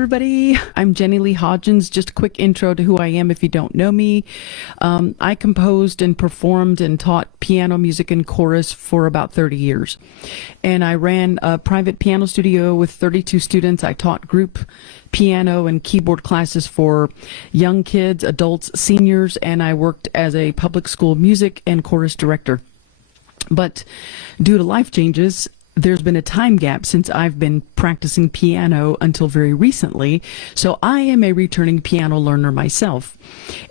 everybody. I'm Jenny Lee Hodgins. Just a quick intro to who I am if you don't know me. I composed and performed and taught piano music and chorus for about 30 years. And I ran a private piano studio with 32 students. I taught group piano and keyboard classes for young kids, adults, seniors, and I worked as a public school music and chorus director. But due to life changes, there's been a time gap since I've been practicing piano until very recently. So I am a returning piano learner myself.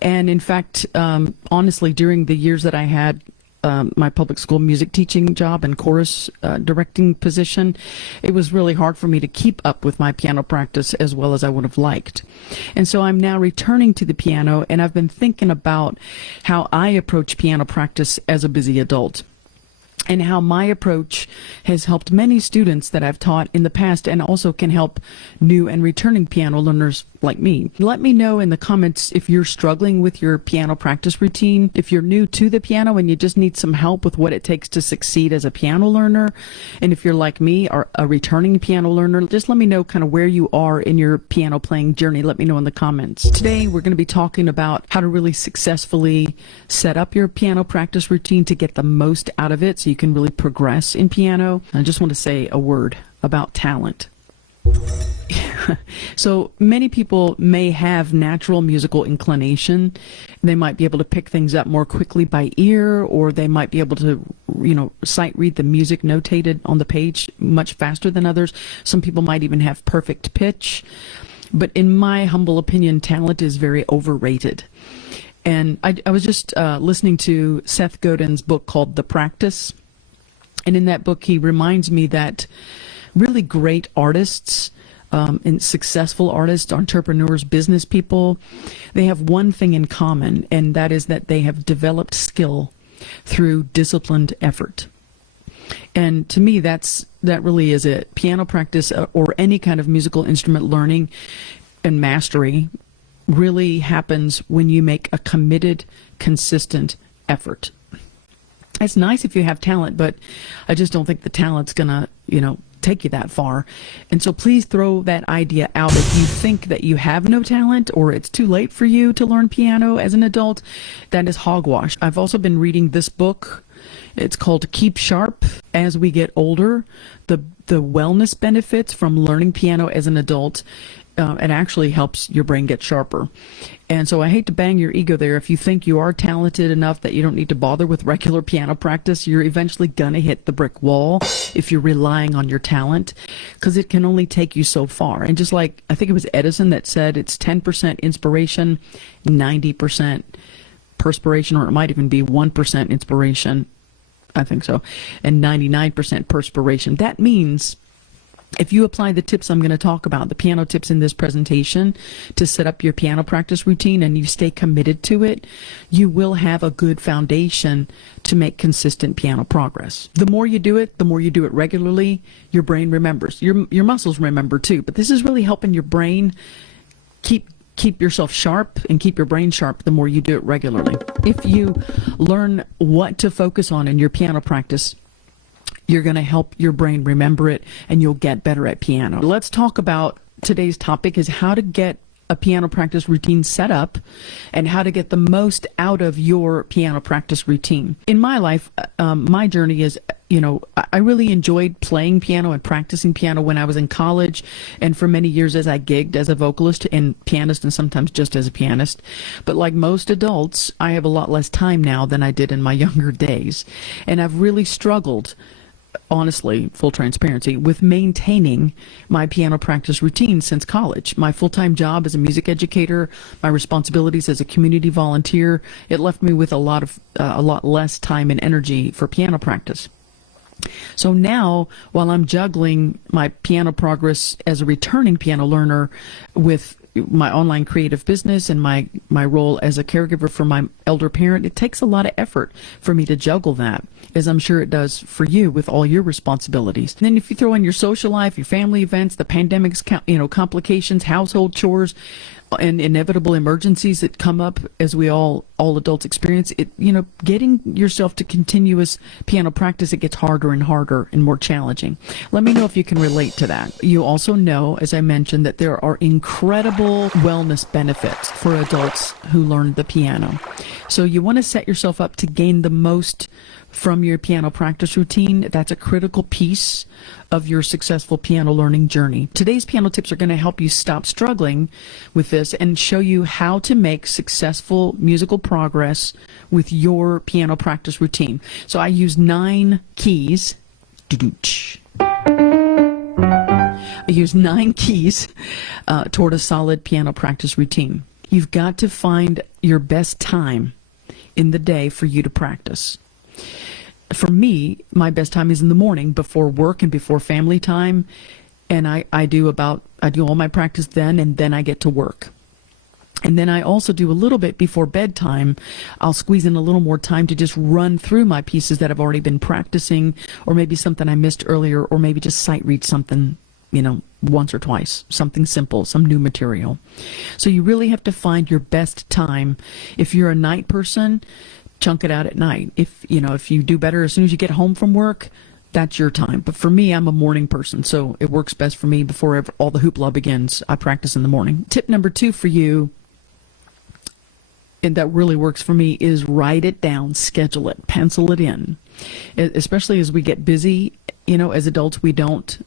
And in fact, honestly, during the years that I had my public school music teaching job and chorus directing position, it was really hard for me to keep up with my piano practice as well as I would have liked. And so I'm now returning to the piano, and I've been thinking about how I approach piano practice as a busy adult, and how my approach has helped many students that I've taught in the past and also can help new and returning piano learners like me. Let me know in the comments if you're struggling with your piano practice routine, if you're new to the piano and you just need some help with what it takes to succeed as a piano learner, and if you're like me or a returning piano learner, just let me know kind of where you are in your piano playing journey. Let me know in the comments. Today we're going to be talking about how to really successfully set up your piano practice routine to get the most out of it so you can really progress in piano. I just want to say a word about talent. So many people may have natural musical inclination. They might be able to pick things up more quickly by ear, or they might be able to, sight read the music notated on the page much faster than others. Some people might even have perfect pitch. But in my humble opinion, talent is very overrated. And I was just listening to Seth Godin's book called The Practice. And in that book, he reminds me that really great artists and successful artists, entrepreneurs, business people, they have one thing in common, and that is that they have developed skill through disciplined effort. And to me, that really is it. Piano practice or any kind of musical instrument learning and mastery really happens when you make a committed, consistent effort. It's nice if you have talent, but I just don't think the talent's gonna, take you that far. And so please throw that idea out. If you think that you have no talent or it's too late for you to learn piano as an adult, that is hogwash. I've also been reading this book. It's called Keep Sharp As We Get Older, the wellness benefits from learning piano as an adult. It actually helps your brain get sharper. And so I hate to bang your ego there. If you think you are talented enough that you don't need to bother with regular piano practice, you're eventually going to hit the brick wall if you're relying on your talent, because it can only take you so far. And just like, I think it was Edison that said it's 10% inspiration, 90% perspiration, or it might even be 1% inspiration, I think so, and 99% perspiration. That means if you apply the tips I'm going to talk about, the piano tips in this presentation, to set up your piano practice routine, and you stay committed to it, you will have a good foundation to make consistent piano progress. The more you do it regularly, your brain remembers. Your muscles remember too, but this is really helping your brain keep yourself sharp and keep your brain sharp the more you do it regularly. If you learn what to focus on in your piano practice, you're going to help your brain remember it, and you'll get better at piano. Let's talk about today's topic is how to get a piano practice routine set up and how to get the most out of your piano practice routine. In my life, my journey is, I really enjoyed playing piano and practicing piano when I was in college, and for many years as I gigged as a vocalist and pianist, and sometimes just as a pianist. But like most adults, I have a lot less time now than I did in my younger days. And I've really struggled, honestly, full transparency, with maintaining my piano practice routine since college. My full-time job as a music educator, my responsibilities as a community volunteer, it left me with a lot less time and energy for piano practice. So now, while I'm juggling my piano progress as a returning piano learner with my online creative business and my role as a caregiver for my elder parent, it takes a lot of effort for me to juggle that, as I'm sure it does for you with all your responsibilities. And then if you throw in your social life, your family events, the pandemic's complications, household chores, and inevitable emergencies that come up as we all adults experience it, getting yourself to continuous piano practice, it gets harder and harder and more challenging. Let me know if you can relate to that. You also know, as I mentioned, that there are incredible wellness benefits for adults who learn the piano. So you want to set yourself up to gain the most from your piano practice routine. That's a critical piece of your successful piano learning journey. Today's piano tips are going to help you stop struggling with this and show you how to make successful musical progress with your piano practice routine. So I use 9 keys. I use 9 keys toward a solid piano practice routine. You've got to find your best time in the day for you to practice. For me, my best time is in the morning before work and before family time, and I do all my practice then, and then I get to work. And then I also do a little bit before bedtime. I'll squeeze in a little more time to just run through my pieces that I've already been practicing, or maybe something I missed earlier, or maybe just sight read something, once or twice, something simple, some new material. So you really have to find your best time. If you're a night person, chunk it out at night. If you do better as soon as you get home from work, that's your time. But for me, I'm a morning person, so it works best for me before all the hoopla begins. I practice in the morning. Tip number 2 for you, and that really works for me, is write it down, schedule it, pencil it in. Especially as we get busy, as adults, we don't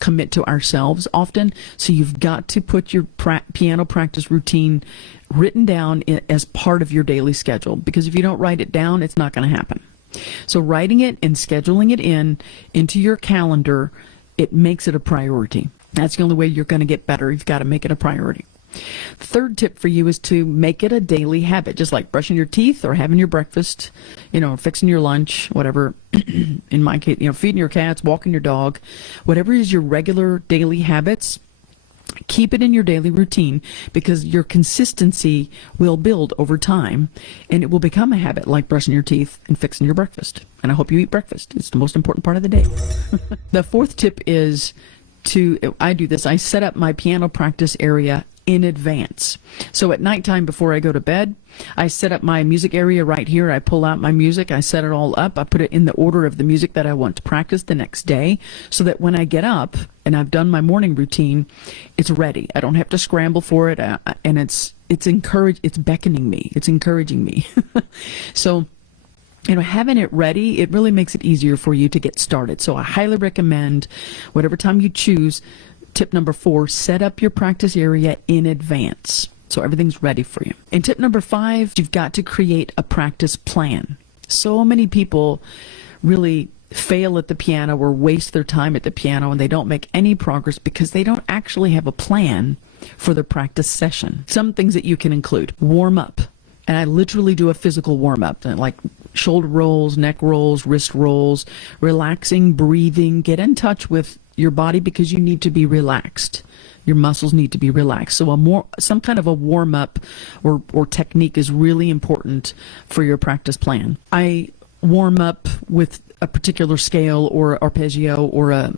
commit to ourselves often. So you've got to put your piano practice routine written down as part of your daily schedule, because if you don't write it down, it's not going to happen. So writing it and scheduling it into your calendar, it makes it a priority. That's the only way you're going to get better. You've got to make it a priority. Third tip for you is to make it a daily habit, just like brushing your teeth or having your breakfast, fixing your lunch, whatever. In my case, feeding your cats, walking your dog, whatever is your regular daily habits, keep it in your daily routine, because your consistency will build over time and it will become a habit, like brushing your teeth and fixing your breakfast. And I hope you eat breakfast. It's the most important part of the day. The fourth tip is I set up my piano practice area in advance. So at nighttime before I go to bed, I set up my music area right here. I pull out my music. I set it all up. I put it in the order of the music that I want to practice the next day, so that when I get up and I've done my morning routine, it's ready. I don't have to scramble for it. And it's beckoning me. It's encouraging me. So, having it ready, it really makes it easier for you to get started. So I highly recommend, whatever time you choose, tip number 4, set up your practice area in advance so everything's ready for you. And tip number 5, you've got to create a practice plan. So many people really fail at the piano or waste their time at the piano, and they don't make any progress because they don't actually have a plan for the practice session. Some things that you can include: warm up. And I literally do a physical warm-up, like shoulder rolls, neck rolls, wrist rolls, relaxing, breathing. Get in touch with your body, because you need to be relaxed. Your muscles need to be relaxed. So some kind of a warm-up or technique is really important for your practice plan. I warm up with a particular scale or arpeggio or an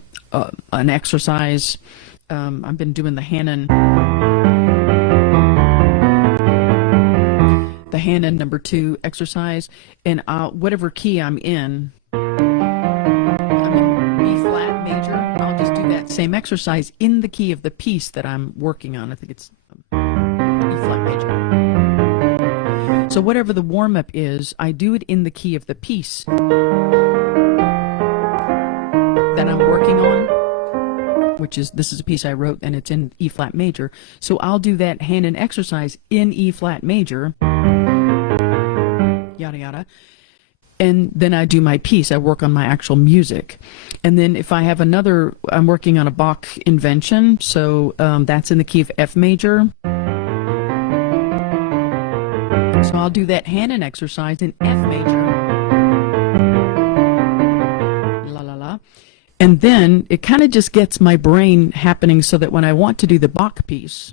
exercise. I've been doing the Hannon number 2 exercise, and whatever key I'm in B flat major, I'll just do that same exercise in the key of the piece that I'm working on. I think it's E flat major. So whatever the warm-up is, I do it in the key of the piece that I'm working on, this is a piece I wrote, and it's in E flat major. So I'll do that Hannon exercise in E flat major, yada yada, and then I do my piece. I work on my actual music. And then if I have I'm working on a Bach invention, so that's in the key of F major. So I'll do that Hannon exercise in F major. La la la. And then it kind of just gets my brain happening, so that when I want to do the Bach piece,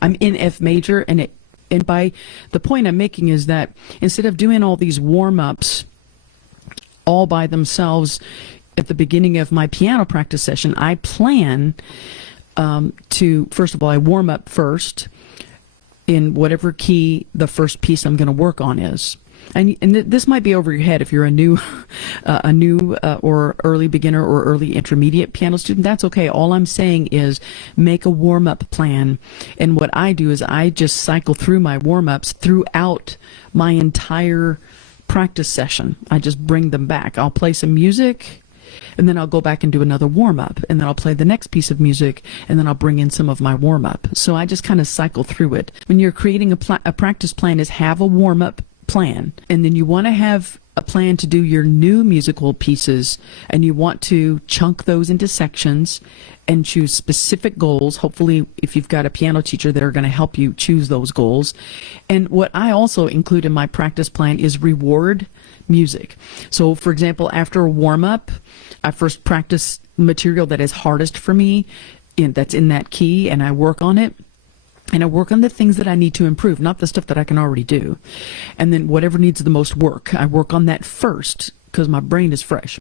I'm in F major, and by the point I'm making is that instead of doing all these warm-ups all by themselves at the beginning of my piano practice session, I plan to, first of all, I warm up first in whatever key the first piece I'm going to work on is. And this might be over your head if you're a new or early beginner or early intermediate piano student. That's okay. All I'm saying is make a warm-up plan. And what I do is I just cycle through my warm-ups throughout my entire practice session. I just bring them back. I'll play some music, and then I'll go back and do another warm-up, and then I'll play the next piece of music, and then I'll bring in some of my warm-up. So I just kind of cycle through it. When you're creating a practice plan, is have a warm-up plan, and then you want to have a plan to do your new musical pieces, and you want to chunk those into sections and choose specific goals. Hopefully, if you've got a piano teacher, they're going to help you choose those goals. And what I also include in my practice plan is reward music. So, for example, after a warm-up, I first practice material that is hardest for me, that's in that key, and I work on it. And I work on the things that I need to improve, not the stuff that I can already do. And then whatever needs the most work, I work on that first because my brain is fresh.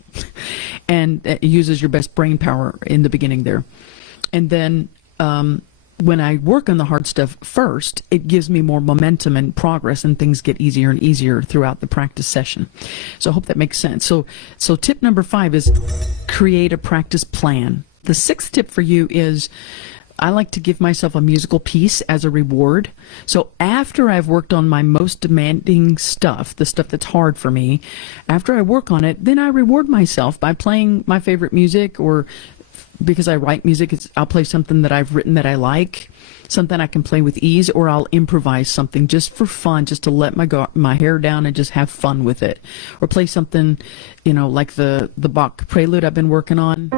And it uses your best brain power in the beginning there. And then when I work on the hard stuff first, it gives me more momentum and progress, and things get easier and easier throughout the practice session. So I hope that makes sense. So tip number 5 is create a practice plan. The 6th tip for you is I like to give myself a musical piece as a reward. So after I've worked on my most demanding stuff, the stuff that's hard for me, after I work on it, then I reward myself by playing my favorite music, or because I write music, I'll play something that I've written that I like, something I can play with ease, or I'll improvise something just for fun, just to let my hair down and just have fun with it. Or play something, like the Bach prelude I've been working on.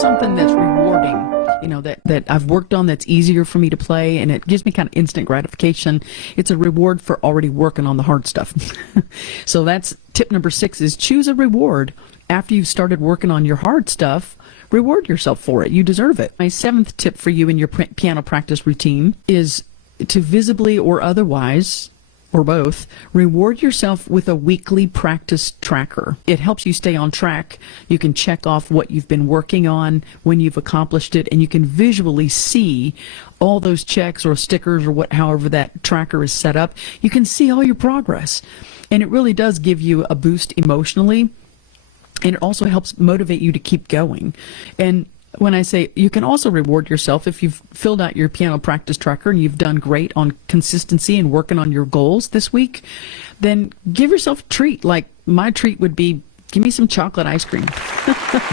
Something that's rewarding, that I've worked on, that's easier for me to play, and it gives me kind of instant gratification. It's a reward for already working on the hard stuff. So that's tip number 6, is choose a reward. After you've started working on your hard stuff, reward yourself for it. You deserve it. My 7th tip for you in your piano practice routine is to visibly or otherwise, or both, reward yourself with a weekly practice tracker. It helps you stay on track. You can check off what you've been working on, when you've accomplished it, and you can visually see all those checks or stickers or however that tracker is set up. You can see all your progress. And it really does give you a boost emotionally, and it also helps motivate you to keep going. And when I say you can also reward yourself, if you've filled out your piano practice tracker and you've done great on consistency and working on your goals this week, then give yourself a treat. Like my treat would be, give me some chocolate ice cream.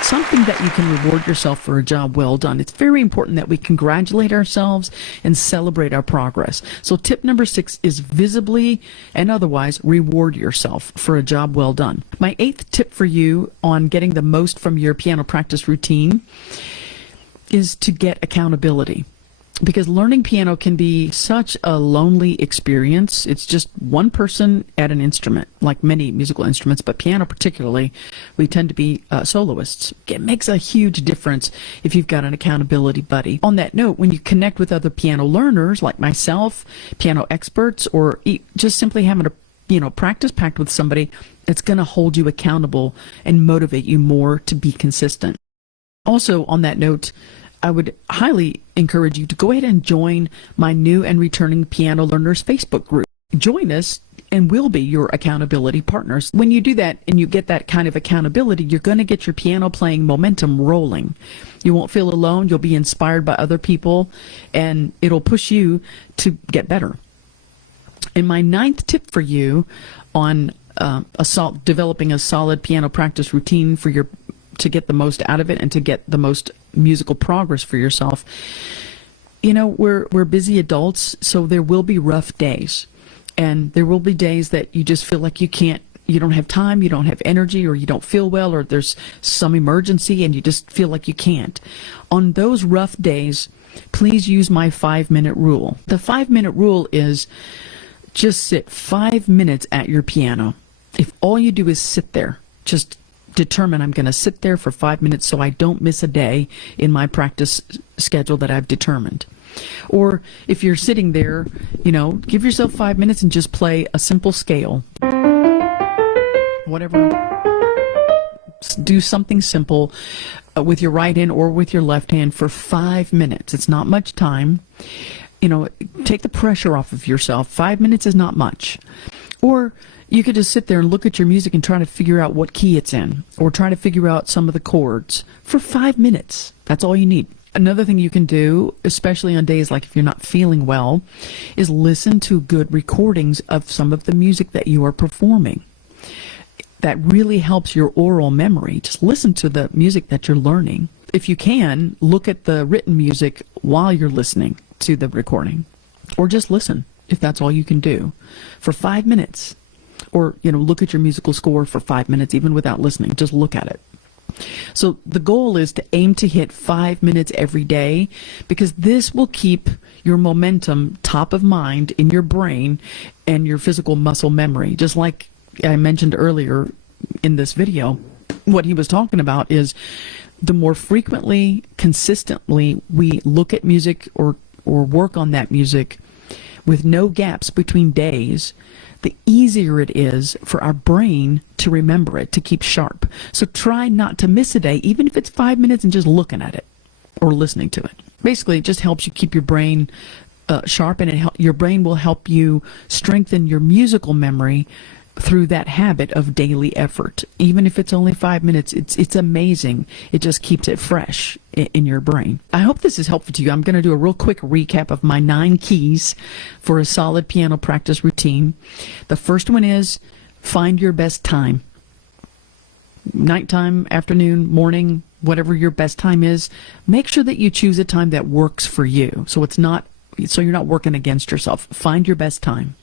Something that you can reward yourself for a job well done. It's very important that we congratulate ourselves and celebrate our progress. So tip number 6 is visibly and otherwise reward yourself for a job well done. My 8th tip for you on getting the most from your piano practice routine is to get accountability. Because learning piano can be such a lonely experience. It's just one person at an instrument, like many musical instruments, but piano particularly, we tend to be soloists. It makes a huge difference if you've got an accountability buddy. On that note, when you connect with other piano learners like myself, piano experts, or just simply having a practice pact with somebody, it's going to hold you accountable and motivate you more to be consistent. Also, on that note, I would highly encourage you to go ahead and join my new and returning piano learners Facebook group. Join us and we'll be your accountability partners. When you do that and you get that kind of accountability, you're going to get your piano playing momentum rolling. You won't feel alone. You'll be inspired by other people, and it'll push you to get better. And my 9th tip for you on developing a solid piano practice routine to get the most out of it and to get the most musical progress for yourself. We're busy adults, so there will be rough days, and there will be days that you just feel like you don't have time, you don't have energy, or you don't feel well, or there's some emergency and you just feel like you can't. On those rough days, please use my 5-minute rule. The 5-minute rule is just sit 5 minutes at your piano. If all you do is sit there, just determine I'm going to sit there for 5 minutes so I don't miss a day in my practice schedule that I've determined. Or if you're sitting there, give yourself 5 minutes and just play a simple scale. Whatever. Do something simple with your right hand or with your left hand for 5 minutes. It's not much time. Take the pressure off of yourself. 5 minutes is not much. Or you could just sit there and look at your music and try to figure out what key it's in, or try to figure out some of the chords for 5 minutes. That's all you need. Another thing you can do, especially on days like if you're not feeling well, is listen to good recordings of some of the music that you are performing. That really helps your oral memory. Just listen to the music that you're learning. If you can, look at the written music while you're listening to the recording, or just listen if that's all you can do for 5 minutes. Or, look at your musical score for 5 minutes, even without listening. Just look at it. So the goal is to aim to hit 5 minutes every day, because this will keep your momentum top of mind in your brain and your physical muscle memory. Just like I mentioned earlier in this video, what he was talking about is the more frequently, consistently we look at music or work on that music with no gaps between days, the easier it is for our brain to remember it, to keep sharp. So try not to miss a day, even if it's 5 minutes and just looking at it or listening to it. Basically, it just helps you keep your brain sharp, and your brain will help you strengthen your musical memory through that habit of daily effort. Even if it's only 5 minutes, it's amazing. It just keeps it fresh in your brain. I hope this is helpful to you. I'm going to do a real quick recap of my 9 keys for a solid piano practice routine. The first one is find your best time. Nighttime, afternoon, morning, whatever your best time is, make sure that you choose a time that works for you. So you're not working against yourself. Find your best time.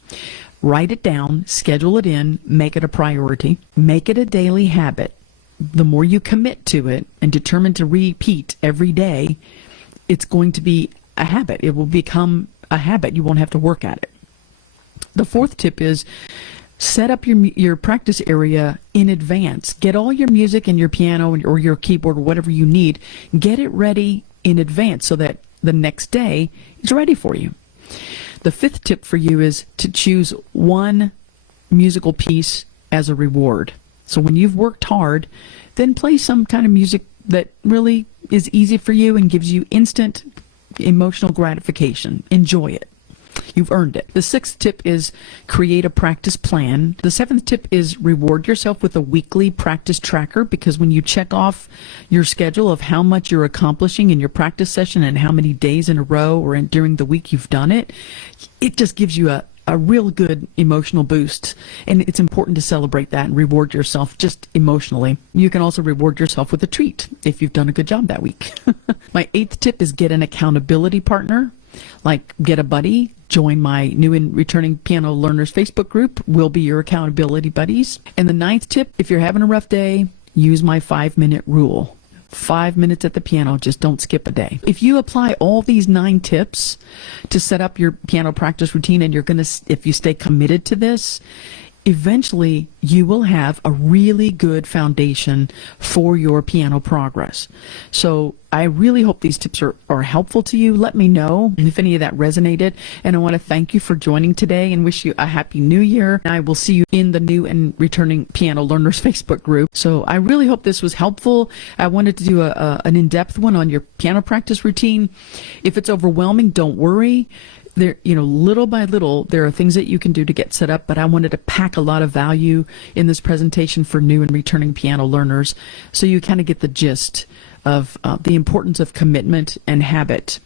Write it down, schedule it in, make it a priority, make it a daily habit. The more you commit to it and determine to repeat every day, it's going to be a habit. It will become a habit. You won't have to work at it. The fourth tip is set up your practice area in advance. Get all your music and your piano or your keyboard or whatever you need, get it ready in advance so that the next day it's ready for you. The fifth tip for you is to choose one musical piece as a reward. So when you've worked hard, then play some kind of music that really is easy for you and gives you instant emotional gratification. Enjoy it. You've earned it. The sixth tip is create a practice plan. The seventh tip is reward yourself with a weekly practice tracker, because when you check off your schedule of how much you're accomplishing in your practice session and how many days in a row or during the week you've done it, it just gives you a real good emotional boost. And it's important to celebrate that and reward yourself just emotionally. You can also reward yourself with a treat if you've done a good job that week. My eighth tip is get an accountability partner. Like get a buddy, join my new and returning piano learners Facebook group. We'll be your accountability buddies. And the ninth tip, if you're having a rough day, use my 5-minute rule. 5 minutes at the piano, just don't skip a day. If you apply all these 9 tips to set up your piano practice routine, and if you stay committed to this, eventually you will have a really good foundation for your piano progress. So I really hope these tips are helpful to you. Let me know if any of that resonated. And I want to thank you for joining today and wish you a happy new year. I will see you in the new and returning piano learners Facebook group. So I really hope this was helpful. I wanted to do an in-depth one on your piano practice routine. If it's overwhelming, don't worry. There, little by little, there are things that you can do to get set up, but I wanted to pack a lot of value in this presentation for new and returning piano learners, so you kind of get the gist of the importance of commitment and habit